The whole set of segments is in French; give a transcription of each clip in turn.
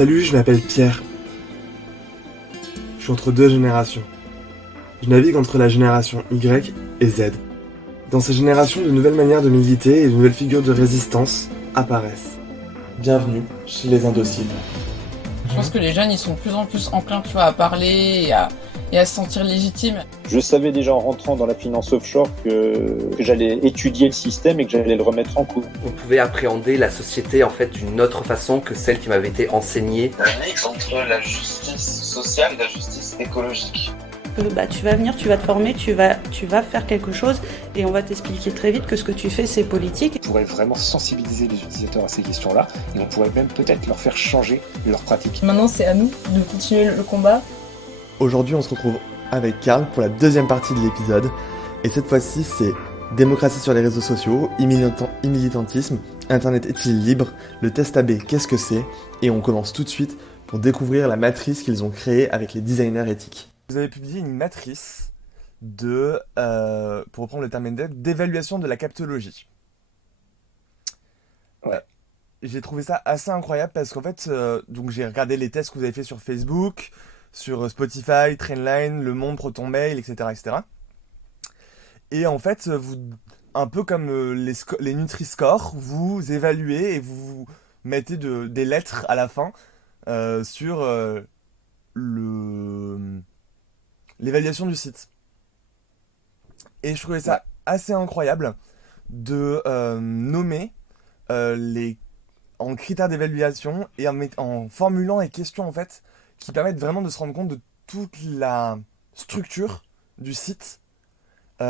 Salut, je m'appelle Pierre. Je suis entre deux générations. Je navigue entre la génération Y et Z. Dans ces générations, de nouvelles manières de militer et de nouvelles figures de résistance apparaissent. Bienvenue chez les Indociles. Je pense que les jeunes, ils sont de plus en plus enclins, à parler et à se sentir légitimes. Je savais déjà en rentrant dans la finance offshore que j'allais étudier le système et que j'allais le remettre en cause. On pouvait appréhender la société en fait d'une autre façon que celle qui m'avait été enseignée. Un mix entre la justice sociale et la justice écologique. Tu vas venir, tu vas te former, tu vas faire quelque chose et on va t'expliquer très vite que ce que tu fais c'est politique. On pourrait vraiment sensibiliser les utilisateurs à ces questions-là et on pourrait même peut-être leur faire changer leur pratique. Maintenant c'est à nous de continuer le combat. Aujourd'hui on se retrouve avec Karl pour la deuxième partie de l'épisode et cette fois-ci c'est démocratie sur les réseaux sociaux, e-militantisme, internet est-il libre, le test AB qu'est-ce que c'est, et on commence tout de suite pour découvrir la matrice qu'ils ont créée avec les designers éthiques. Vous avez publié une matrice pour reprendre le terme d'évaluation de la captologie. Ouais. J'ai trouvé ça assez incroyable parce qu'en fait, donc j'ai regardé les tests que vous avez fait sur Facebook, sur Spotify, Trendline, Le Monde, ProtonMail, etc., etc. Et en fait, vous, un peu comme les Nutri-Score, vous évaluez et vous mettez des lettres à la fin sur l'évaluation du site. Et je trouvais ça assez incroyable de nommer en critères d'évaluation et en formulant les questions en fait qui permettent vraiment de se rendre compte de toute la structure du site qui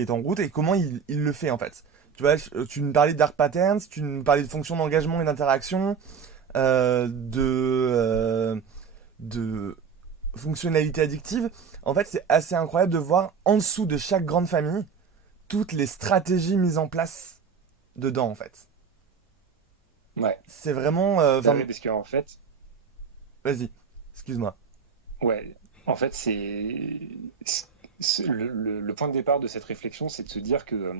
est en route et comment il le fait en fait. Tu vois, tu nous parlais d'art patterns, tu nous parlais de fonctions d'engagement et d'interaction, de fonctionnalité addictive. En fait, c'est assez incroyable de voir en dessous de chaque grande famille toutes les stratégies mises en place dedans, en fait. Ouais. C'est vraiment... oui, parce qu'en fait... Vas-y, excuse-moi. Ouais, en fait, le point de départ de cette réflexion, c'est de se dire que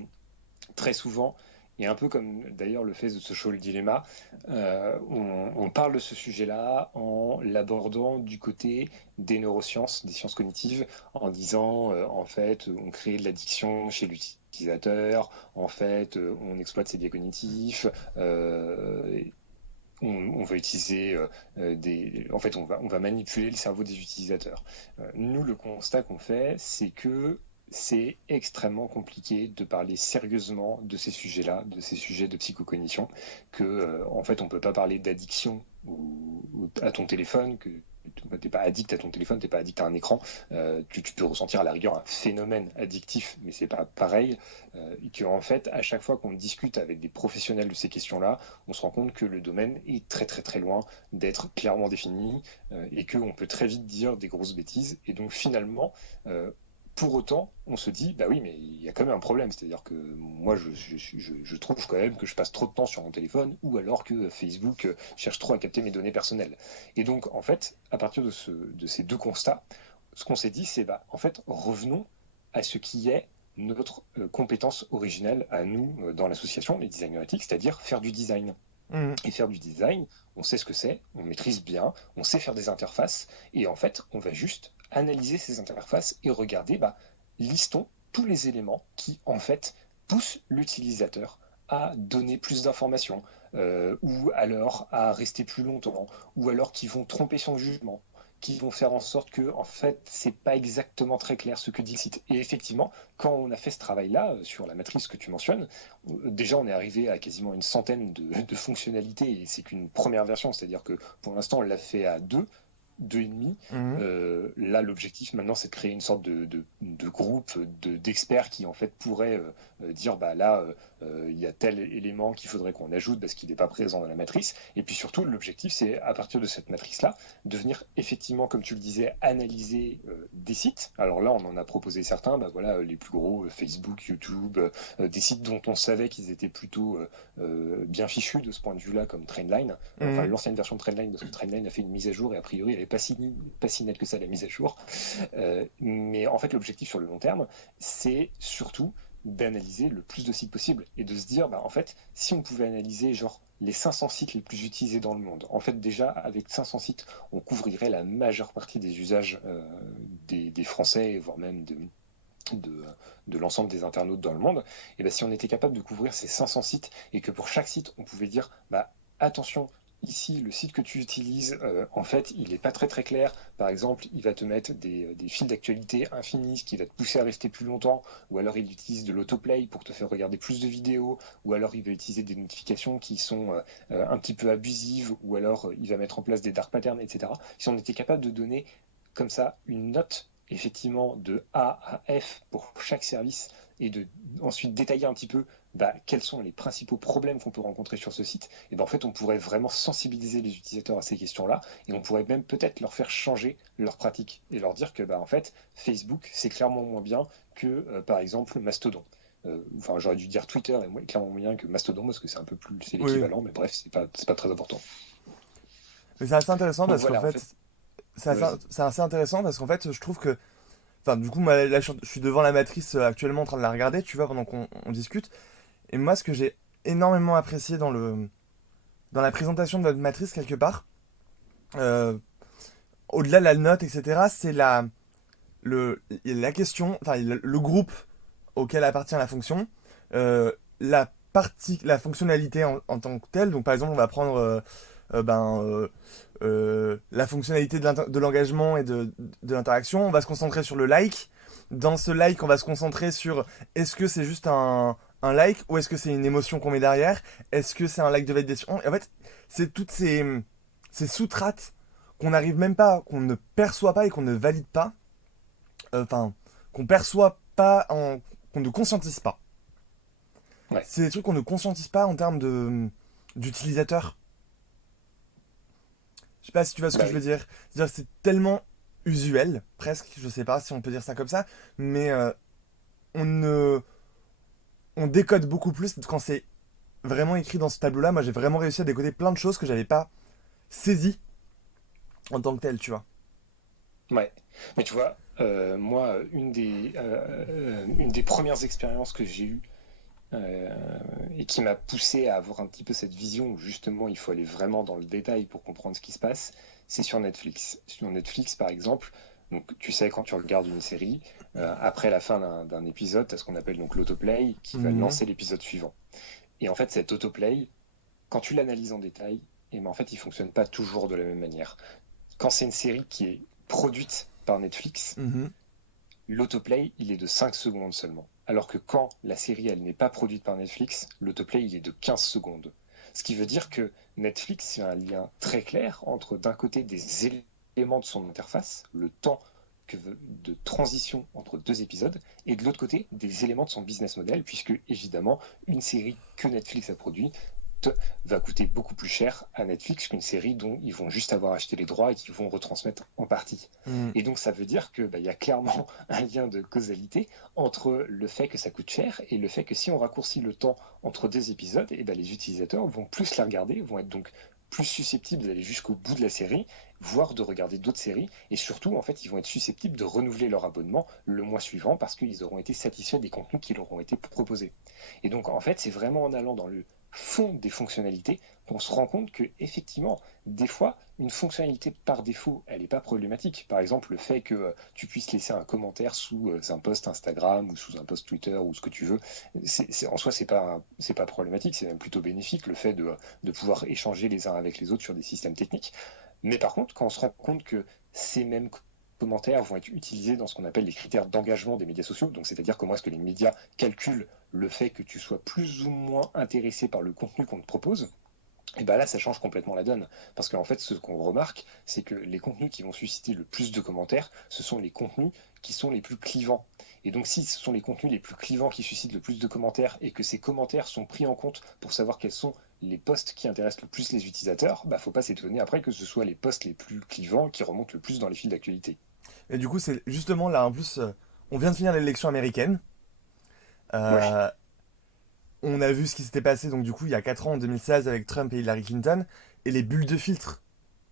très souvent, et un peu comme d'ailleurs le fait de Social Dilemma, on parle de ce sujet-là en l'abordant du côté des neurosciences, des sciences cognitives, en disant en fait on crée de l'addiction chez l'utilisateur, en fait on exploite ses biais cognitifs, on va utiliser en fait on va manipuler le cerveau des utilisateurs. Nous, le constat qu'on fait, c'est que c'est extrêmement compliqué de parler sérieusement de ces sujets-là, de ces sujets de psychocognition, que en fait on peut pas parler d'addiction à ton téléphone, que t'es pas addict à ton téléphone, t'es pas addict à un écran, tu peux ressentir à la rigueur un phénomène addictif, mais c'est pas pareil, et que en fait à chaque fois qu'on discute avec des professionnels de ces questions-là, on se rend compte que le domaine est très très très loin d'être clairement défini, et qu'on peut très vite dire des grosses bêtises, et donc finalement pour autant, on se dit, bah oui, mais il y a quand même un problème. C'est-à-dire que moi, je trouve quand même que je passe trop de temps sur mon téléphone ou alors que Facebook cherche trop à capter mes données personnelles. Et donc, en fait, à partir de ces deux constats, ce qu'on s'est dit, c'est, en fait, revenons à ce qui est notre compétence originelle à nous dans l'association, les designers éthiques, c'est-à-dire faire du design. Et faire du design, on sait ce que c'est, on maîtrise bien, on sait faire des interfaces, et en fait, on va juste analyser ces interfaces et regarder, listons tous les éléments qui, en fait, poussent l'utilisateur à donner plus d'informations, ou alors à rester plus longtemps, ou alors qui vont tromper son jugement, qui vont faire en sorte que, en fait, c'est pas exactement très clair ce que dit le site. Et effectivement, quand on a fait ce travail-là, sur la matrice que tu mentionnes, déjà on est arrivé à quasiment une centaine de fonctionnalités, et c'est qu'une première version, c'est-à-dire que pour l'instant on l'a fait à deux et demi. Là, l'objectif maintenant, c'est de créer une sorte de groupe d'experts qui en fait pourraient dire là, il y a tel élément qu'il faudrait qu'on ajoute parce qu'il n'est pas présent dans la matrice. Et puis surtout, l'objectif, c'est à partir de cette matrice-là, de venir effectivement, comme tu le disais, analyser des sites. Alors là, on en a proposé certains, les plus gros, Facebook, YouTube, des sites dont on savait qu'ils étaient plutôt bien fichus de ce point de vue-là, comme Trendline. Enfin, l'ancienne version de Trendline, parce que Trendline a fait une mise à jour et a priori, elle n'est pas si nette que ça, la mise à jour. Mais en fait, l'objectif sur le long terme, c'est surtout d'analyser le plus de sites possible et de se dire, bah, en fait, si on pouvait analyser genre les 500 sites les plus utilisés dans le monde, en fait, déjà, avec 500 sites, on couvrirait la majeure partie des usages des Français, voire même de, de l'ensemble des internautes dans le monde. Et ben, si on était capable de couvrir ces 500 sites et que pour chaque site, on pouvait dire, bah, attention, ici, le site que tu utilises, en fait, il n'est pas très très clair. Par exemple, il va te mettre des fils d'actualité infinis, ce qui va te pousser à rester plus longtemps, ou alors il utilise de l'autoplay pour te faire regarder plus de vidéos, ou alors il va utiliser des notifications qui sont un petit peu abusives, ou alors il va mettre en place des dark patterns, etc. Si on était capable de donner comme ça une note, effectivement, de A à F pour chaque service, et de ensuite détailler un petit peu bah, quels sont les principaux problèmes qu'on peut rencontrer sur ce site, et ben en fait on pourrait vraiment sensibiliser les utilisateurs à ces questions-là, et on pourrait même peut-être leur faire changer leur pratique, et leur dire que bah, en fait Facebook c'est clairement moins bien que par exemple Mastodon. Enfin j'aurais dû dire Twitter est clairement moins bien que Mastodon parce que c'est un peu plus c'est l'équivalent, oui. Mais bref c'est pas très important. Mais c'est assez intéressant parce voilà, qu'en fait, c'est assez intéressant parce qu'en fait je trouve que enfin, du coup, moi, là, je suis devant la matrice actuellement en train de la regarder, tu vois, pendant qu'on discute. Et moi, ce que j'ai énormément apprécié dans la présentation de votre matrice, quelque part, au-delà de la note, etc., c'est la question, enfin, le groupe auquel appartient la fonction, la fonctionnalité en tant que telle. Donc, par exemple, on va prendre la fonctionnalité de l'engagement et de l'interaction. On va se concentrer sur le like. Dans ce like, on va se concentrer sur est-ce que c'est juste un like ou est-ce que c'est une émotion qu'on met derrière? Est-ce que c'est un like de validation? Et en fait, c'est toutes ces sous-trates qu'on n'arrive même pas, qu'on ne perçoit pas et qu'on ne valide pas. Enfin, qu'on perçoit pas, qu'on ne conscientise pas. Ouais. C'est des trucs qu'on ne conscientise pas en termes d'utilisateurs. Je sais pas si tu vois ce que je veux dire. C'est-à-dire c'est tellement usuel, presque, je sais pas si on peut dire ça comme ça, mais on décode beaucoup plus quand c'est vraiment écrit dans ce tableau-là. Moi, j'ai vraiment réussi à décoder plein de choses que j'avais pas saisies en tant que telles, tu vois. Ouais, mais tu vois, moi, une des premières expériences que j'ai eues et qui m'a poussé à avoir un petit peu cette vision où justement il faut aller vraiment dans le détail pour comprendre ce qui se passe, c'est sur Netflix. Sur Netflix, par exemple, donc tu sais, quand tu regardes une série, après la fin d'un épisode, tu as ce qu'on appelle donc l'autoplay qui va lancer l'épisode suivant. Et en fait, cet autoplay, quand tu l'analyses en détail, et ben en fait, il fonctionne pas toujours de la même manière. Quand c'est une série qui est produite par Netflix, l'autoplay, il est de 5 secondes seulement. Alors que quand la série, elle n'est pas produite par Netflix, l'autoplay, il est de 15 secondes. Ce qui veut dire que Netflix, c'est un lien très clair entre, d'un côté, des éléments de son interface, le temps de transition entre deux épisodes, et de l'autre côté, des éléments de son business model, puisque, évidemment, une série que Netflix a produite va coûter beaucoup plus cher à Netflix qu'une série dont ils vont juste avoir acheté les droits et qu'ils vont retransmettre en partie. Et donc ça veut dire que y a clairement un lien de causalité entre le fait que ça coûte cher et le fait que si on raccourcit le temps entre deux épisodes, et les utilisateurs vont plus la regarder, vont être donc plus susceptibles d'aller jusqu'au bout de la série, voire de regarder d'autres séries, et surtout, en fait, ils vont être susceptibles de renouveler leur abonnement le mois suivant parce qu'ils auront été satisfaits des contenus qui leur ont été proposés. Et donc, en fait, c'est vraiment en allant dans le fond des fonctionnalités qu'on se rend compte que effectivement des fois une fonctionnalité par défaut elle n'est pas problématique. Par exemple le fait que tu puisses laisser un commentaire sous un post Instagram ou sous un post Twitter ou ce que tu veux, en soi c'est pas problématique, c'est même plutôt bénéfique le fait de pouvoir échanger les uns avec les autres sur des systèmes techniques. Mais par contre quand on se rend compte que ces mêmes commentaires vont être utilisés dans ce qu'on appelle les critères d'engagement des médias sociaux, donc c'est-à-dire comment est-ce que les médias calculent le fait que tu sois plus ou moins intéressé par le contenu qu'on te propose, et là ça change complètement la donne. Parce qu'en fait ce qu'on remarque, c'est que les contenus qui vont susciter le plus de commentaires, ce sont les contenus qui sont les plus clivants. Et donc si ce sont les contenus les plus clivants qui suscitent le plus de commentaires et que ces commentaires sont pris en compte pour savoir quels sont les posts qui intéressent le plus les utilisateurs, faut pas s'étonner après que ce soit les posts les plus clivants qui remontent le plus dans les fils d'actualité. Et du coup, c'est justement là, en plus, on vient de finir l'élection américaine. Ouais. On a vu ce qui s'était passé, donc du coup, il y a 4 ans, en 2016, avec Trump et Hillary Clinton, et les bulles de filtre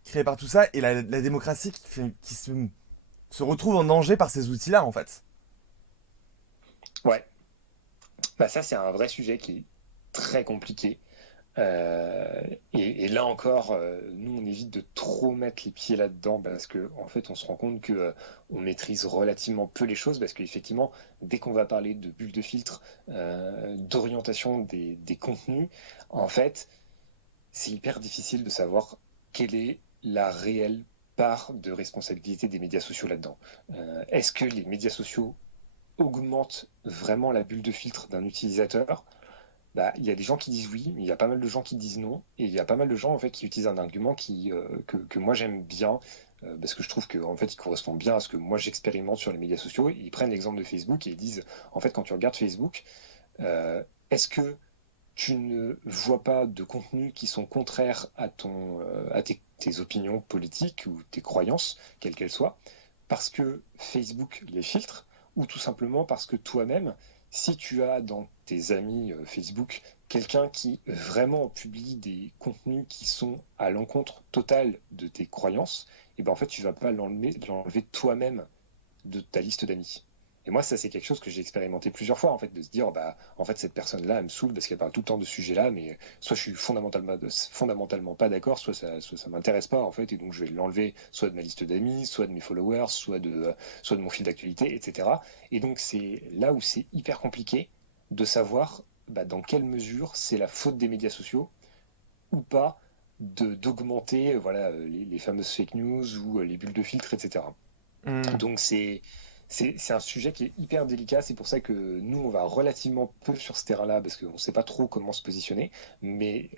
créées par tout ça, et la démocratie qui se retrouve en danger par ces outils-là, en fait. Ouais. Bah ça, c'est un vrai sujet qui est très compliqué. Et là encore, nous, on évite de trop mettre les pieds là-dedans parce que, en fait, on se rend compte que on maîtrise relativement peu les choses parce qu'effectivement, dès qu'on va parler de bulles de filtre, d'orientation des contenus, en fait, c'est hyper difficile de savoir quelle est la réelle part de responsabilité des médias sociaux là-dedans. Est-ce que les médias sociaux augmentent vraiment la bulle de filtre d'un utilisateur? Bah, il y a des gens qui disent oui, mais il y a pas mal de gens qui disent non, et il y a pas mal de gens en fait qui utilisent un argument que moi j'aime bien, parce que je trouve que en fait il correspond bien à ce que moi j'expérimente sur les médias sociaux. Ils prennent l'exemple de Facebook et ils disent en fait quand tu regardes Facebook, est-ce que tu ne vois pas de contenus qui sont contraires à tes opinions politiques ou tes croyances, quelles qu'elles soient, parce que Facebook les filtre, ou tout simplement parce que toi-même, si tu as dans tes amis Facebook quelqu'un qui vraiment publie des contenus qui sont à l'encontre totale de tes croyances, et ben en fait tu vas pas l'enlever toi-même de ta liste d'amis. Et moi, ça, c'est quelque chose que j'ai expérimenté plusieurs fois, en fait, de se dire, bah, en fait, cette personne-là, elle me saoule parce qu'elle parle tout le temps de ce sujet-là, mais soit je suis fondamentalement pas d'accord, soit ça m'intéresse pas, en fait, et donc je vais l'enlever soit de ma liste d'amis, soit de mes followers, soit de mon fil d'actualité, etc. Et donc, c'est là où c'est hyper compliqué de savoir bah, dans quelle mesure c'est la faute des médias sociaux ou pas d'augmenter voilà, les fameuses fake news ou les bulles de filtre, etc. Hmm. Donc, c'est un sujet qui est hyper délicat, c'est pour ça que nous, on va relativement peu sur ce terrain-là, parce qu'on ne sait pas trop comment se positionner, mais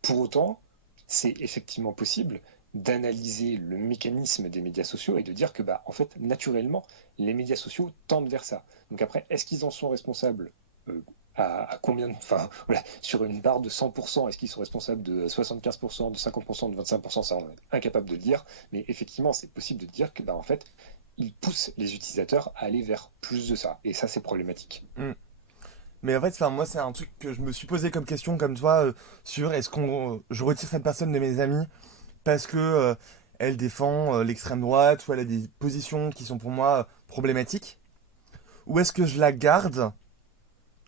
pour autant, c'est effectivement possible d'analyser le mécanisme des médias sociaux et de dire que, bah, en fait, naturellement, les médias sociaux tendent vers ça. Donc après, est-ce qu'ils en sont responsables à combien enfin, voilà, sur une barre de 100%, est-ce qu'ils sont responsables de 75%, de 50%, de 25%, ça on est incapable de le dire, mais effectivement, c'est possible de dire que, bah, en fait, ils poussent les utilisateurs à aller vers plus de ça. Et ça, c'est problématique. Hmm. Mais en fait, enfin, moi, c'est un truc que je me suis posé comme question, comme toi, sur est-ce qu'on, je retire cette personne de mes amis parce que elle défend l'extrême droite ou elle a des positions qui sont pour moi problématiques, ou est-ce que je la garde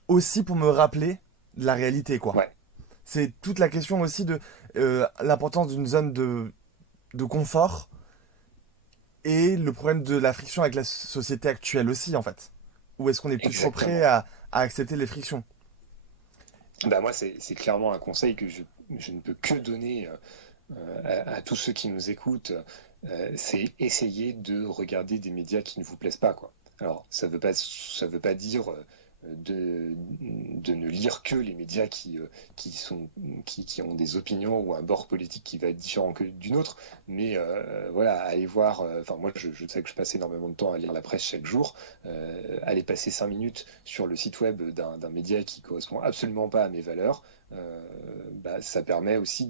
aussi pour me rappeler de la réalité, quoi. Ouais, C'est toute la question aussi de l'importance d'une zone de confort et le problème de la friction avec la société actuelle aussi, en fait. Ou est-ce qu'on est plus trop prêt exactement. à accepter les frictions? Bah, moi, c'est clairement un conseil que je ne peux que donner à tous ceux qui nous écoutent. C'est essayer de regarder des médias qui ne vous plaisent pas, quoi. Alors, ça veut pas dire de ne lire que les médias qui ont des opinions ou un bord politique qui va être différent que d'une autre, mais voilà, aller voir, enfin moi je sais que je passe énormément de temps à lire la presse chaque jour, aller passer 5 minutes sur le site web d'un média qui correspond absolument pas à mes valeurs, bah, ça permet aussi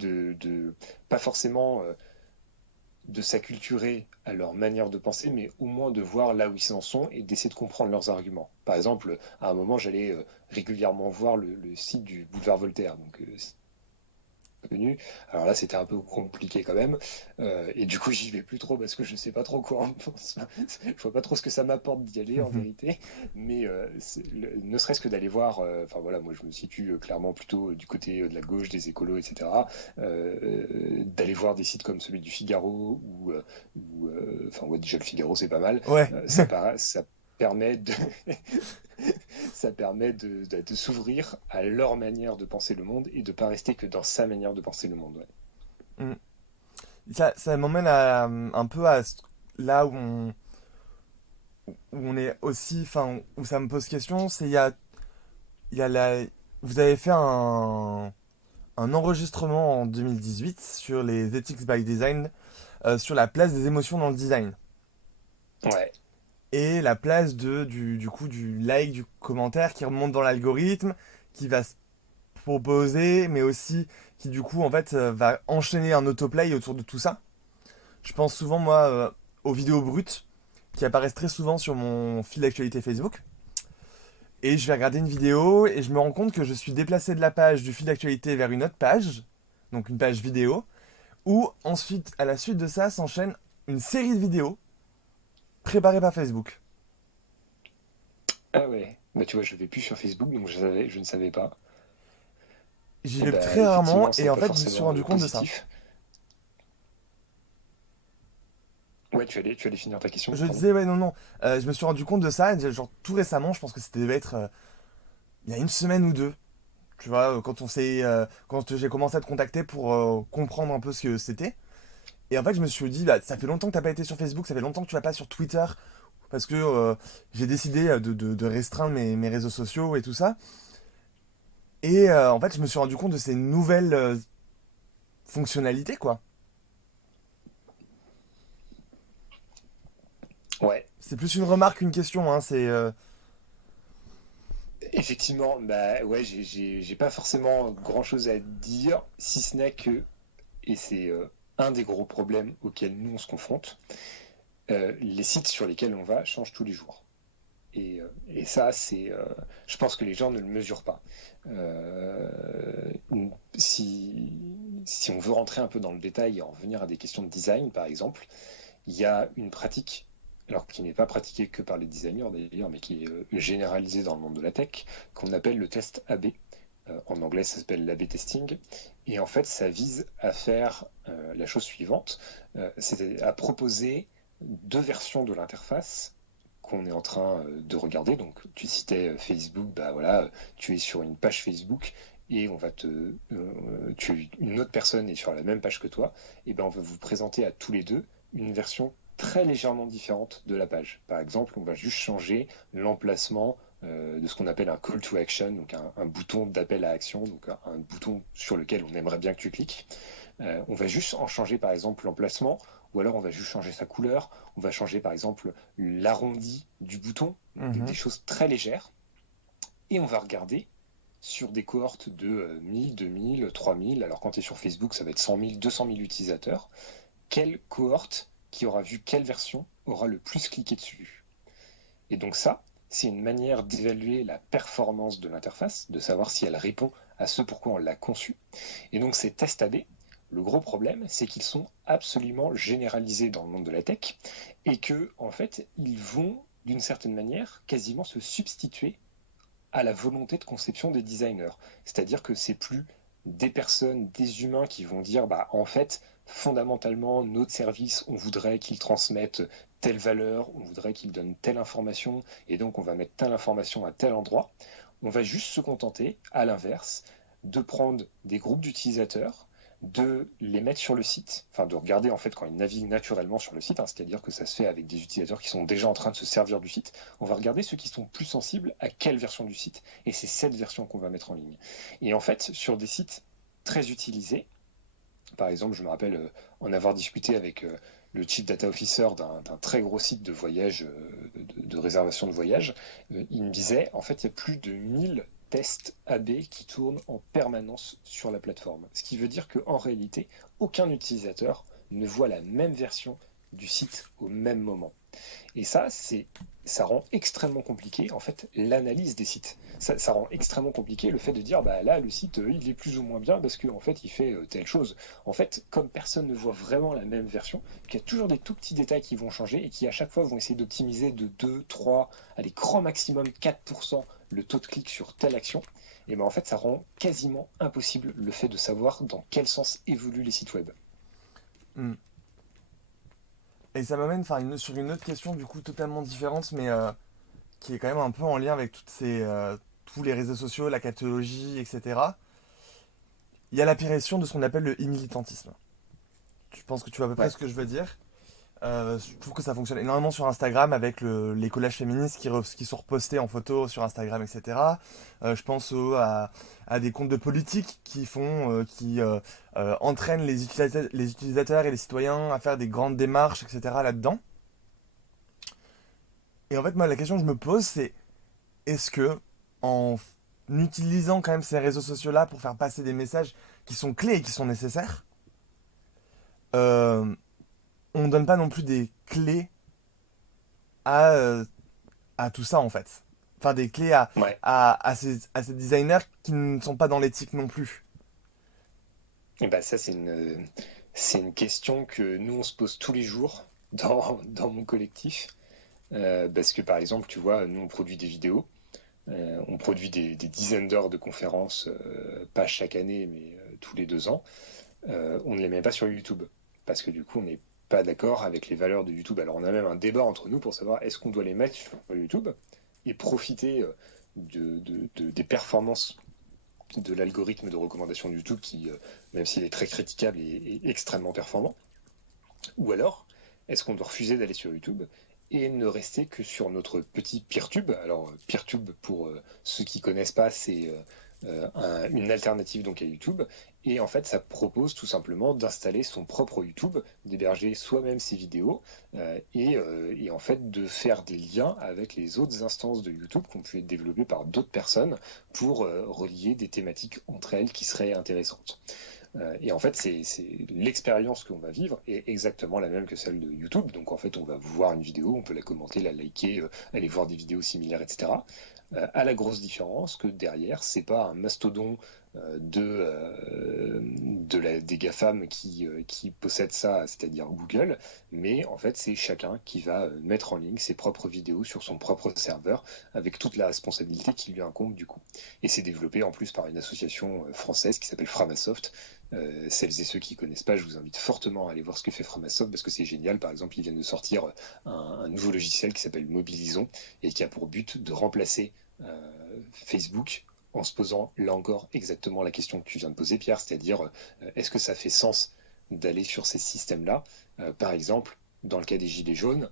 pas forcément de s'acculturer à leur manière de penser, mais au moins de voir là où ils en sont et d'essayer de comprendre leurs arguments. Par exemple, à un moment, j'allais régulièrement voir le site du boulevard Voltaire, donc connu. Alors là, c'était un peu compliqué quand même, et du coup, j'y vais plus trop parce que je sais pas trop quoi en pense. Je vois pas trop ce que ça m'apporte d'y aller en vérité, mais ne serait-ce que d'aller voir. Enfin voilà, moi je me situe clairement plutôt du côté de la gauche, des écolos, etc. D'aller voir des sites comme celui du Figaro enfin ouais, déjà le Figaro c'est pas mal. Ouais. Ça permet de ça permet de s'ouvrir à leur manière de penser le monde et de pas rester que dans sa manière de penser le monde. Ouais. Mm. Ça m'emmène à un peu là où on est aussi, enfin, où ça me pose question, c'est il y a vous avez fait un enregistrement en 2018 sur les Ethics by Design, sur la place des émotions dans le design. Ouais. Et la place du coup, du like, du commentaire qui remonte dans l'algorithme, qui va se proposer, mais aussi qui du coup, en fait, va enchaîner un autoplay autour de tout ça. Je pense souvent, moi, aux vidéos brutes qui apparaissent très souvent sur mon fil d'actualité Facebook. Et je vais regarder une vidéo et je me rends compte que je suis déplacé de la page du fil d'actualité vers une autre page, donc une page vidéo, où ensuite, à la suite de ça, s'enchaîne une série de vidéos préparées par Facebook. Ah ouais. Bah, tu vois, je vais plus sur Facebook, donc je ne savais pas. J'y Et vais bah, très rarement effectivement, c'est et en pas fait, je me suis forcément rendu compte de ça. positif. Ouais, tu allais finir ta question, Je pardon. disais, ouais, non, non, je me suis rendu compte de ça, genre tout récemment, je pense que c'était devait être il y a une semaine ou deux. Tu vois, quand j'ai commencé à te contacter pour comprendre un peu ce que c'était. Et en fait, je me suis dit, bah, ça fait longtemps que t'as pas été sur Facebook, ça fait longtemps que tu vas pas sur Twitter, parce que j'ai décidé de restreindre mes réseaux sociaux et tout ça. Et en fait, je me suis rendu compte de ces nouvelles fonctionnalités, quoi. Ouais, C'est plus une remarque qu'une question, hein. effectivement, bah ouais, j'ai pas forcément grand-chose à dire, si ce n'est que, et c'est un des gros problèmes auxquels nous on se confronte, les sites sur lesquels on va changent tous les jours. Et ça, je pense que les gens ne le mesurent pas. Euh, si on veut rentrer un peu dans le détail et en revenir à des questions de design, par exemple, il y a une pratique, alors qui n'est pas pratiquée que par les designers d'ailleurs, mais qui est généralisée dans le monde de la tech, qu'on appelle le test AB. En anglais, ça s'appelle l'A/B testing. Et en fait, ça vise à faire la chose suivante, c'est à proposer deux versions de l'interface qu'on est en train de regarder. Donc, tu citais Facebook, bah voilà, tu es sur une page Facebook et une autre personne est sur la même page que toi, et ben on va vous présenter à tous les deux une version très légèrement différente de la page. Par exemple, on va juste changer l'emplacement de ce qu'on appelle un call to action, donc un bouton d'appel à action, donc un bouton sur lequel on aimerait bien que tu cliques. On va juste en changer par exemple l'emplacement, ou alors on va juste changer sa couleur, on va changer par exemple l'arrondi du bouton, Mhm. des choses très légères, et on va regarder sur des cohortes de 1000, 2000, 3000, alors quand tu es sur Facebook ça va être 100 000, 200 000 utilisateurs, quelle cohorte qui aura vu quelle version aura le plus cliqué dessus. Et donc ça, c'est une manière d'évaluer la performance de l'interface, de savoir si elle répond à ce pourquoi on l'a conçue. Et donc ces tests AB, le gros problème, c'est qu'ils sont absolument généralisés dans le monde de la tech et que, en fait, ils vont, d'une certaine manière, quasiment se substituer à la volonté de conception des designers. C'est-à-dire que c'est plus des personnes, des humains qui vont dire, bah, en fait, fondamentalement, notre service, on voudrait qu'il transmette telle valeur, on voudrait qu'il donne telle information, et donc on va mettre telle information à tel endroit. On va juste se contenter, à l'inverse, de prendre des groupes d'utilisateurs, de les mettre sur le site, enfin de regarder en fait quand ils naviguent naturellement sur le site, hein, c'est-à-dire que ça se fait avec des utilisateurs qui sont déjà en train de se servir du site, on va regarder ceux qui sont plus sensibles à quelle version du site, et c'est cette version qu'on va mettre en ligne. Et en fait, sur des sites très utilisés, par exemple, je me rappelle en avoir discuté avec le Chief Data Officer d'un très gros site de voyage, de réservation de voyage, il me disait, en fait, il y a plus de 1000 tests AB qui tournent en permanence sur la plateforme. Ce qui veut dire qu'en réalité, aucun utilisateur ne voit la même version du site au même moment. Et ça rend extrêmement compliqué en fait l'analyse des sites. Ça rend extrêmement compliqué le fait de dire bah là le site il est plus ou moins bien parce qu'en fait il fait telle chose. En fait, comme personne ne voit vraiment la même version, il y a toujours des tout petits détails qui vont changer et qui à chaque fois vont essayer d'optimiser de 2, 3, allez grand maximum 4% le taux de clic sur telle action. Et ben en fait ça rend quasiment impossible le fait de savoir dans quel sens évoluent les sites web. Mm. Et ça m'amène sur une autre question du coup totalement différente, mais qui est quand même un peu en lien avec tous les réseaux sociaux, la catologie, etc. Il y a l'apparition de ce qu'on appelle le e-militantisme. Je pense que tu vois à peu près Ouais. ce que je veux dire. Je trouve que ça fonctionne énormément sur Instagram avec les collages féministes qui sont repostés en photo sur Instagram, etc. Je pense à des comptes de politique qui entraînent les utilisateurs et les citoyens à faire des grandes démarches, etc. là-dedans. Et en fait, moi, la question que je me pose, c'est est-ce que en utilisant quand même ces réseaux sociaux-là pour faire passer des messages qui sont clés et qui sont nécessaires, euh, on donne pas non plus des clés à, euh, à tout ça en fait. Enfin, des clés Ouais. à ces designers qui ne sont pas dans l'éthique non plus. Et bah ça c'est une question que nous on se pose tous les jours dans mon collectif. Parce que par exemple, tu vois, nous on produit des vidéos. On produit des dizaines d'heures de conférences, pas chaque année, mais tous les 2 ans. On ne les met pas sur YouTube, parce que du coup, on n'est pas d'accord avec les valeurs de YouTube. Alors, on a même un débat entre nous pour savoir est-ce qu'on doit les mettre sur YouTube et profiter des performances de l'algorithme de recommandation de YouTube qui, même s'il est très critiquable, est extrêmement performant. Ou alors, est-ce qu'on doit refuser d'aller sur YouTube et ne rester que sur notre petit PeerTube? Alors, PeerTube, pour ceux qui connaissent pas, c'est une alternative donc à YouTube. Et en fait, ça propose tout simplement d'installer son propre YouTube, d'héberger soi-même ses vidéos et en fait de faire des liens avec les autres instances de YouTube qui ont pu être développées par d'autres personnes pour relier des thématiques entre elles qui seraient intéressantes. Et en fait, c'est l'expérience qu'on va vivre est exactement la même que celle de YouTube. Donc en fait, on va voir une vidéo, on peut la commenter, la liker, aller voir des vidéos similaires, etc. À la grosse différence que derrière, c'est pas un mastodon des GAFAM qui possèdent ça, c'est-à-dire Google, mais en fait, c'est chacun qui va mettre en ligne ses propres vidéos sur son propre serveur avec toute la responsabilité qui lui incombe du coup. Et c'est développé en plus par une association française qui s'appelle Framasoft. Celles et ceux qui ne connaissent pas, je vous invite fortement à aller voir ce que fait Framasoft parce que c'est génial. Par exemple, ils viennent de sortir un nouveau logiciel qui s'appelle Mobilisons et qui a pour but de remplacer Facebook en se posant là encore exactement la question que tu viens de poser, Pierre, c'est-à-dire est-ce que ça fait sens d'aller sur ces systèmes-là? Par exemple, dans le cas des gilets jaunes,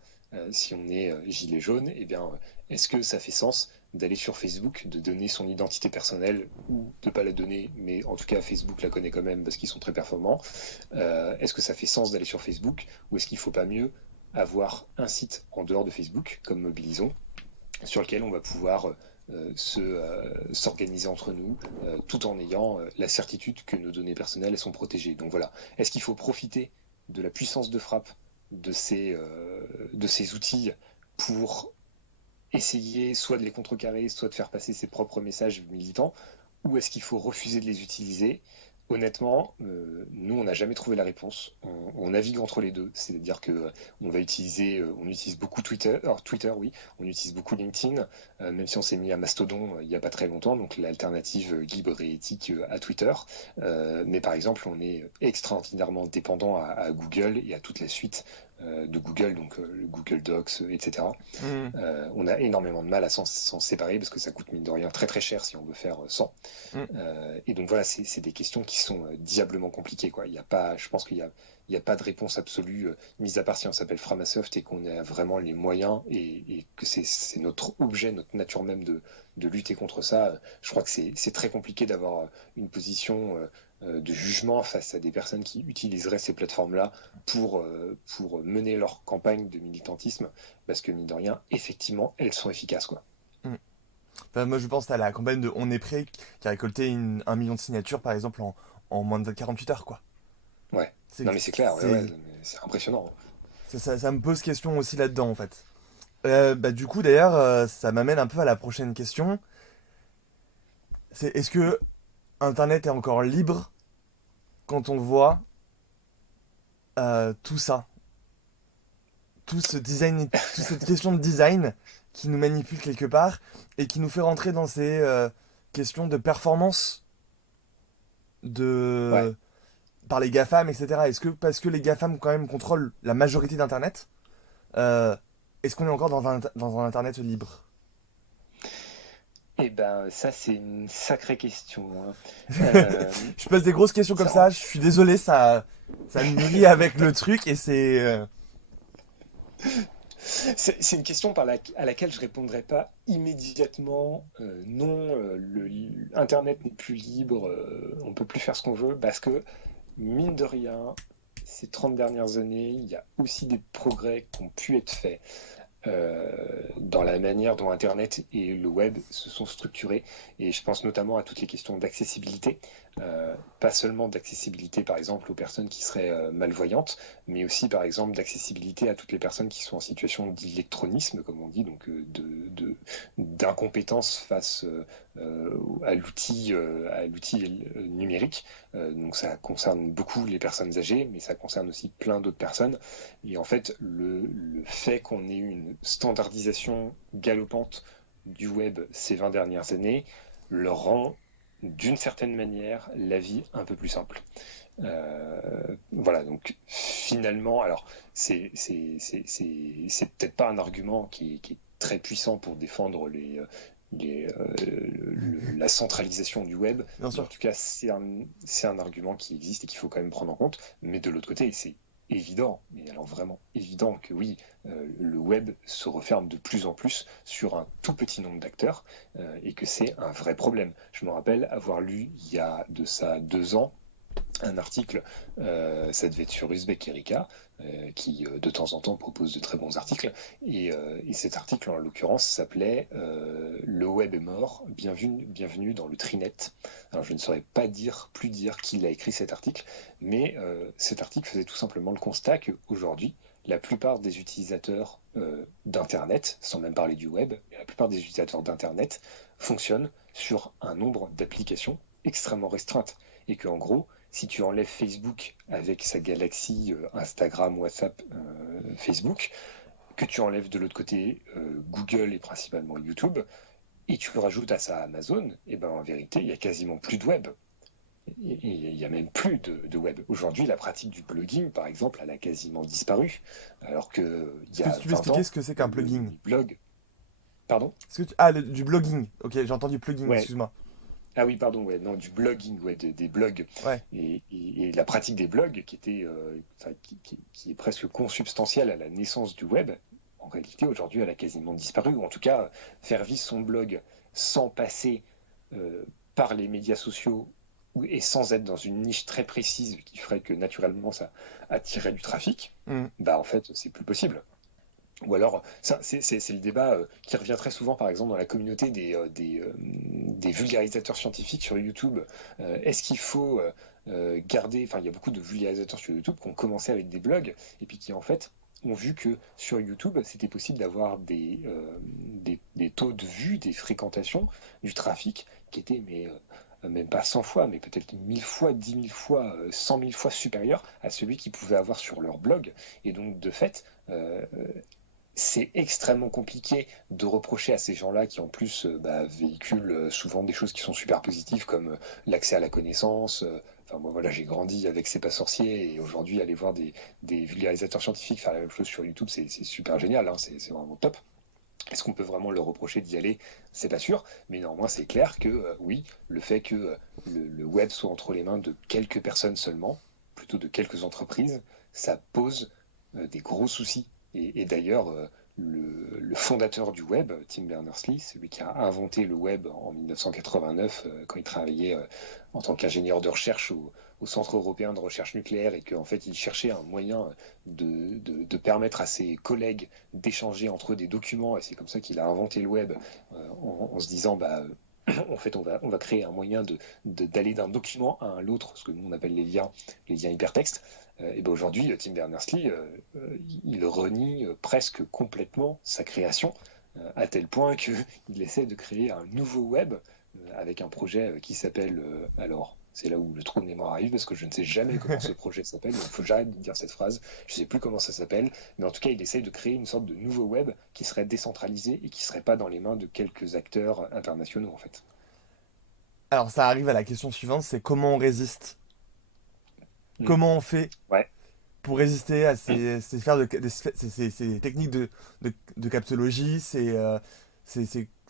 si on est gilet jaune, eh bien, est-ce que ça fait sens d'aller sur Facebook, de donner son identité personnelle ou de ne pas la donner, mais en tout cas Facebook la connaît quand même parce qu'ils sont très performants. Est-ce que ça fait sens d'aller sur Facebook ou est-ce qu'il ne faut pas mieux avoir un site en dehors de Facebook, comme Mobilisons, sur lequel on va pouvoir s'organiser entre nous tout en ayant la certitude que nos données personnelles elles sont protégées. Donc voilà, est-ce qu'il faut profiter de la puissance de frappe de ces outils pour essayer soit de les contrecarrer, soit de faire passer ses propres messages militants, ou est-ce qu'il faut refuser de les utiliser? Honnêtement, nous, on n'a jamais trouvé la réponse. On navigue entre les deux. C'est-à-dire que on utilise beaucoup Twitter, oui, on utilise beaucoup LinkedIn, même si on s'est mis à Mastodon il n'y a pas très longtemps, donc l'alternative libre et éthique à Twitter. Mais par exemple, on est extraordinairement dépendant à Google et à toute la suite de Google, donc le Google Docs, etc. On a énormément de mal à s'en séparer parce que ça coûte mine de rien très très cher si on veut faire sans. Et donc voilà, c'est des questions qui sont diablement compliquées, quoi. Je pense qu'il n'y a pas de réponse absolue, mis à part si on s'appelle Framasoft et qu'on a vraiment les moyens et que c'est notre objet, notre nature même de lutter contre ça. Je crois que c'est très compliqué d'avoir une position de jugement face à des personnes qui utiliseraient ces plateformes-là pour mener leur campagne de militantisme, parce que mine de rien, effectivement, elles sont efficaces, quoi. Enfin, moi je pense à la campagne de On est prêt qui a récolté 1 million de signatures par exemple en moins de 48 heures, quoi. Ouais, non mais c'est clair, ouais, c'est impressionnant. Ça me pose question aussi là-dedans en fait. Du coup d'ailleurs ça m'amène un peu à la prochaine question. C'est est-ce que Internet est encore libre quand on voit tout ça, tout ce design, toute cette question de design qui nous manipule quelque part et qui nous fait rentrer dans ces questions de performance par les GAFAM, etc. Est-ce que parce que les GAFAM quand même contrôlent la majorité d'Internet, est-ce qu'on est encore dans un Internet libre? Eh ben, ça, c'est une sacrée question, hein. Je pose des grosses questions comme ça, je suis désolé, ça me nourrit avec le truc et c'est... C'est une question à laquelle je répondrai pas immédiatement. Non, Internet n'est plus libre, on peut plus faire ce qu'on veut, parce que, mine de rien, ces 30 dernières années, il y a aussi des progrès qui ont pu être faits dans la manière dont Internet et le web se sont structurés. Et je pense notamment à toutes les questions d'accessibilité, pas seulement d'accessibilité par exemple aux personnes qui seraient malvoyantes, mais aussi par exemple d'accessibilité à toutes les personnes qui sont en situation d'illectronisme, comme on dit, donc d'incompétence face à l'outil numérique. Donc ça concerne beaucoup les personnes âgées, mais ça concerne aussi plein d'autres personnes. Et en fait, le fait qu'on ait une standardisation galopante du web ces 20 dernières années leur rend d'une certaine manière la vie un peu plus simple. Voilà, donc finalement, alors c'est peut-être pas un argument qui est très puissant pour défendre la centralisation du web. Bien sûr. En tout cas, c'est un argument qui existe et qu'il faut quand même prendre en compte. Mais de l'autre côté, c'est évident, mais alors vraiment évident que oui, le web se referme de plus en plus sur un tout petit nombre d'acteurs et que c'est un vrai problème. Je me rappelle avoir lu il y a de ça 2 ans un article, ça devait être sur Uzbek Erika, qui de temps en temps propose de très bons articles, et cet article en l'occurrence s'appelait Le web est mort, bienvenue dans le Trinet. Alors je ne saurais pas plus dire qui a écrit cet article, mais cet article faisait tout simplement le constat qu'aujourd'hui, la plupart des utilisateurs d'Internet, sans même parler du web, la plupart des utilisateurs d'Internet fonctionnent sur un nombre d'applications extrêmement restreintes, et qu'en gros, si tu enlèves Facebook avec sa galaxie Instagram, WhatsApp, Facebook, que tu enlèves de l'autre côté Google et principalement YouTube, et tu rajoutes à ça Amazon, et ben en vérité, il y a quasiment plus de web. Il n'y a même plus de web. Aujourd'hui, la pratique du blogging, par exemple, elle a quasiment disparu. Alors que il y a Tu peux expliquer ce que c'est qu'un plugin? Blog. Pardon? Du blogging. Ok, j'ai entendu plugin, ouais. Excuse-moi. Ah oui, pardon, ouais, non, du blogging, ouais, des blogs. Ouais. Et la pratique des blogs, qui est presque consubstantielle à la naissance du web, en réalité, aujourd'hui, elle a quasiment disparu. Ou en tout cas, faire vivre son blog sans passer par les médias sociaux et sans être dans une niche très précise qui ferait que naturellement ça attirerait du trafic, bah en fait, c'est plus possible. Ou alors, ça, c'est le débat qui revient très souvent, par exemple, dans la communauté des vulgarisateurs scientifiques sur YouTube. Est-ce qu'il faut garder... Enfin, il y a beaucoup de vulgarisateurs sur YouTube qui ont commencé avec des blogs, et puis qui, en fait, ont vu que sur YouTube, c'était possible d'avoir des taux de vue, des fréquentations, du trafic, qui étaient, même pas 100 fois, mais peut-être 1000 fois, 10 000 fois, 100 000 fois supérieur à celui qu'ils pouvaient avoir sur leur blog. Et donc, de fait... c'est extrêmement compliqué de reprocher à ces gens-là qui en plus véhiculent souvent des choses qui sont super positives comme l'accès à la connaissance. Enfin moi voilà, j'ai grandi avec C'est pas sorcier et aujourd'hui aller voir des vulgarisateurs scientifiques faire la même chose sur YouTube, c'est super génial, hein, c'est vraiment top. Est-ce qu'on peut vraiment leur reprocher d'y aller? C'est pas sûr, mais néanmoins c'est clair que oui, le fait que le web soit entre les mains de quelques personnes seulement, plutôt de quelques entreprises, ça pose des gros soucis. Et d'ailleurs, le fondateur du web, Tim Berners-Lee, celui qui a inventé le web en 1989, quand il travaillait en tant qu'ingénieur de recherche au Centre européen de recherche nucléaire, et qu'en fait il cherchait un moyen de permettre à ses collègues d'échanger entre eux des documents, et c'est comme ça qu'il a inventé le web, en se disant en fait, on va créer un moyen d'aller d'un document à l'autre, ce que nous on appelle les liens hypertextes. Et aujourd'hui, Tim Berners-Lee, il renie presque complètement sa création, à tel point qu'il essaie de créer un nouveau web avec un projet qui s'appelle... alors, c'est là où le trou de mémoire arrive, parce que je ne sais jamais comment ce projet s'appelle, donc il faut que j'arrête de dire cette phrase, je ne sais plus comment ça s'appelle, mais en tout cas, il essaie de créer une sorte de nouveau web qui serait décentralisé et qui ne serait pas dans les mains de quelques acteurs internationaux, en fait. Alors ça arrive à la question suivante, c'est comment on résiste? Comment on fait pour résister à ces techniques de captologie,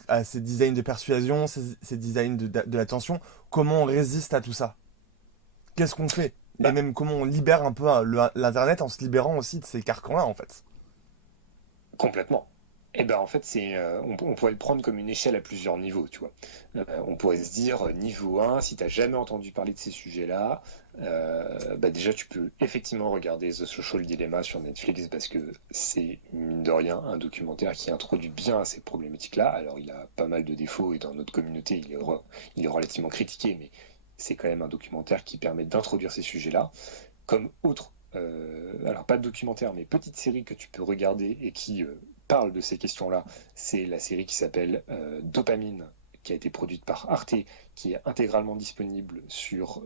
à ces designs de persuasion, ces designs de l'attention? Comment on résiste à tout ça? Qu'est-ce qu'on fait? Et même comment on libère un peu l'Internet en se libérant aussi de ces carcans-là, en fait? Complètement. Eh ben en fait, on pourrait le prendre comme une échelle à plusieurs niveaux, tu vois. On pourrait se dire, niveau 1, si tu n'as jamais entendu parler de ces sujets-là, déjà tu peux effectivement regarder The Social Dilemma sur Netflix, parce que c'est, mine de rien, un documentaire qui introduit bien à ces problématiques-là. Alors il a pas mal de défauts, et dans notre communauté, il est relativement critiqué, mais c'est quand même un documentaire qui permet d'introduire ces sujets-là. Comme autre, alors pas de documentaire, mais petite série que tu peux regarder et qui... parle de ces questions-là, c'est la série qui s'appelle Dopamine, qui a été produite par Arte, qui est intégralement disponible sur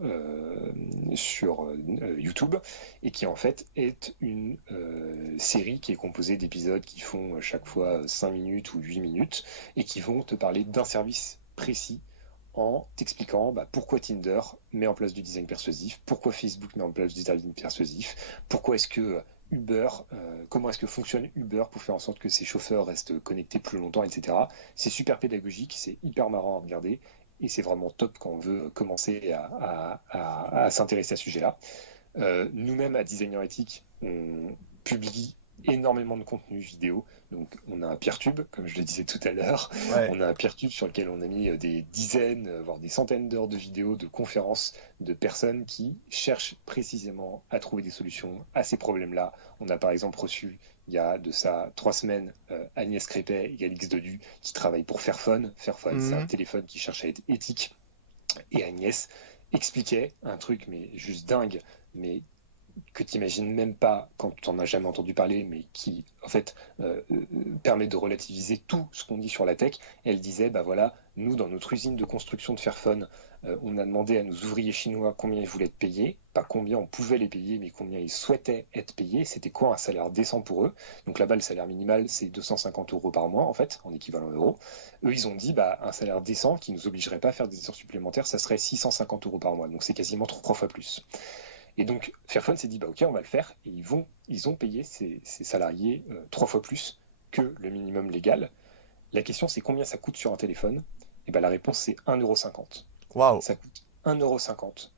YouTube, et qui en fait est une série qui est composée d'épisodes qui font chaque fois 5 minutes ou 8 minutes, et qui vont te parler d'un service précis en t'expliquant pourquoi Tinder met en place du design persuasif, pourquoi Facebook met en place du design persuasif, pourquoi est-ce que Uber, comment est-ce que fonctionne Uber pour faire en sorte que ses chauffeurs restent connectés plus longtemps, etc. C'est super pédagogique, c'est hyper marrant à regarder, et c'est vraiment top quand on veut commencer à s'intéresser à ce sujet-là. Nous-mêmes, à Designer Ethic, on publie énormément de contenu vidéo. Donc on a un Peertube, comme je le disais tout à l'heure. Ouais. On a un Peertube sur lequel on a mis des dizaines, voire des centaines d'heures de vidéos, de conférences de personnes qui cherchent précisément à trouver des solutions à ces problèmes-là. On a par exemple reçu, il y a de ça 3 semaines, Agnès Crépet et Alix Dedu qui travaillent pour Fairphone. Fairphone, c'est un téléphone qui cherche à être éthique. Et Agnès expliquait un truc mais juste dingue, mais que tu n'imagines même pas quand tu n'en as jamais entendu parler, mais qui en fait permet de relativiser tout ce qu'on dit sur la tech. Elle disait, voilà, nous dans notre usine de construction de Fairphone, on a demandé à nos ouvriers chinois combien ils voulaient être payés, pas combien on pouvait les payer, mais combien ils souhaitaient être payés, c'était quoi un salaire décent pour eux. Donc là-bas, le salaire minimal, c'est 250 € par mois, en fait, en équivalent euro. Eux, ils ont dit, un salaire décent qui ne nous obligerait pas à faire des heures supplémentaires, ça serait 650 € par mois, donc c'est quasiment 3 fois plus. Et donc Fairphone s'est dit ok, on va le faire, et ils ont payé ces salariés 3 fois plus que le minimum légal. La question c'est combien ça coûte sur un téléphone. Et la réponse c'est 1,50 €. Waouh. Ça coûte 1,50 €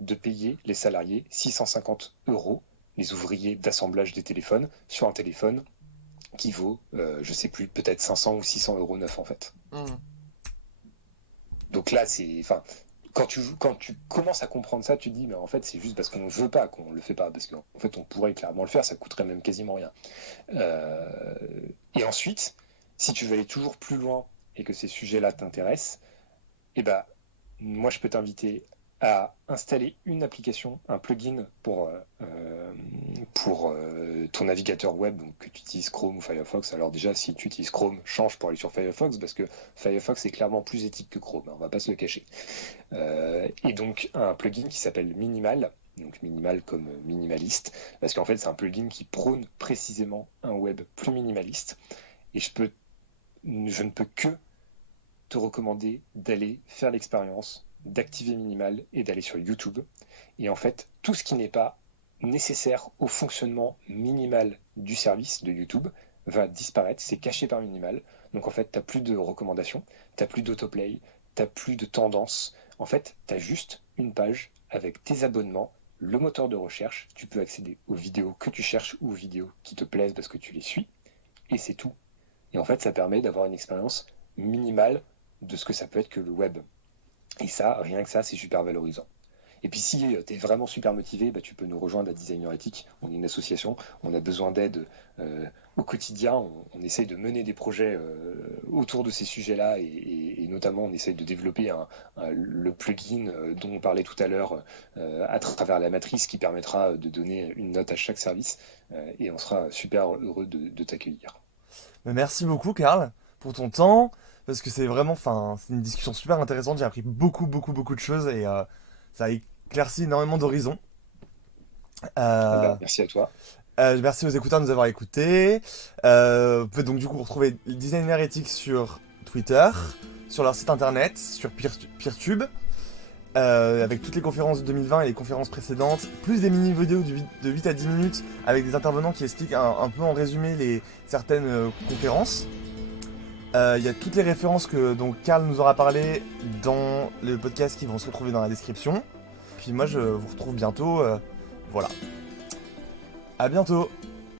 de payer les salariés 650 €, les ouvriers d'assemblage des téléphones, sur un téléphone qui vaut, je sais plus, peut-être 500 ou 600 € neuf en fait. Donc là c'est... Quand tu commences à comprendre ça, tu te dis, mais en fait, c'est juste parce qu'on ne veut pas qu'on le fait pas, parce qu'en fait, on pourrait clairement le faire, ça coûterait même quasiment rien. Et ensuite, si tu veux aller toujours plus loin et que ces sujets-là t'intéressent, moi, je peux t'inviter à installer une application, un plugin pour ton navigateur web, donc que tu utilises Chrome ou Firefox. Alors déjà, si tu utilises Chrome, change pour aller sur Firefox, parce que Firefox est clairement plus éthique que Chrome, on va pas se le cacher. Et donc un plugin qui s'appelle Minimal, donc minimal comme minimaliste, parce qu'en fait c'est un plugin qui prône précisément un web plus minimaliste, et je ne peux que te recommander d'aller faire l'expérience d'activer Minimal et d'aller sur YouTube. Et en fait, tout ce qui n'est pas nécessaire au fonctionnement minimal du service de YouTube va disparaître, c'est caché par Minimal. Donc en fait, tu n'as plus de recommandations, tu n'as plus d'autoplay, tu n'as plus de tendance. En fait, tu as juste une page avec tes abonnements, le moteur de recherche, tu peux accéder aux vidéos que tu cherches ou aux vidéos qui te plaisent parce que tu les suis, et c'est tout. Et en fait, ça permet d'avoir une expérience minimale de ce que ça peut être que le web. Et ça, rien que ça, c'est super valorisant. Et puis si tu es vraiment super motivé, tu peux nous rejoindre à Designer Ethic. On est une association, on a besoin d'aide au quotidien. On essaye de mener des projets autour de ces sujets-là, et notamment on essaye de développer le plugin dont on parlait tout à l'heure à travers la matrice, qui permettra de donner une note à chaque service, et on sera super heureux de t'accueillir. Merci beaucoup, Karl, pour ton temps. Parce que c'est vraiment, c'est une discussion super intéressante. J'ai appris beaucoup de choses, et ça a éclairci énormément d'horizons. Merci à toi. Merci aux écouteurs de nous avoir écoutés. Vous pouvez donc du coup retrouver Designer Ethic sur Twitter, sur leur site internet, sur Peertube, avec toutes les conférences de 2020 et les conférences précédentes, plus des mini-vidéos de 8 à 10 minutes avec des intervenants qui expliquent un peu en résumé certaines conférences. Il y a toutes les références dont Karl nous aura parlé dans le podcast qui vont se retrouver dans la description. Puis moi je vous retrouve bientôt. Voilà. À bientôt.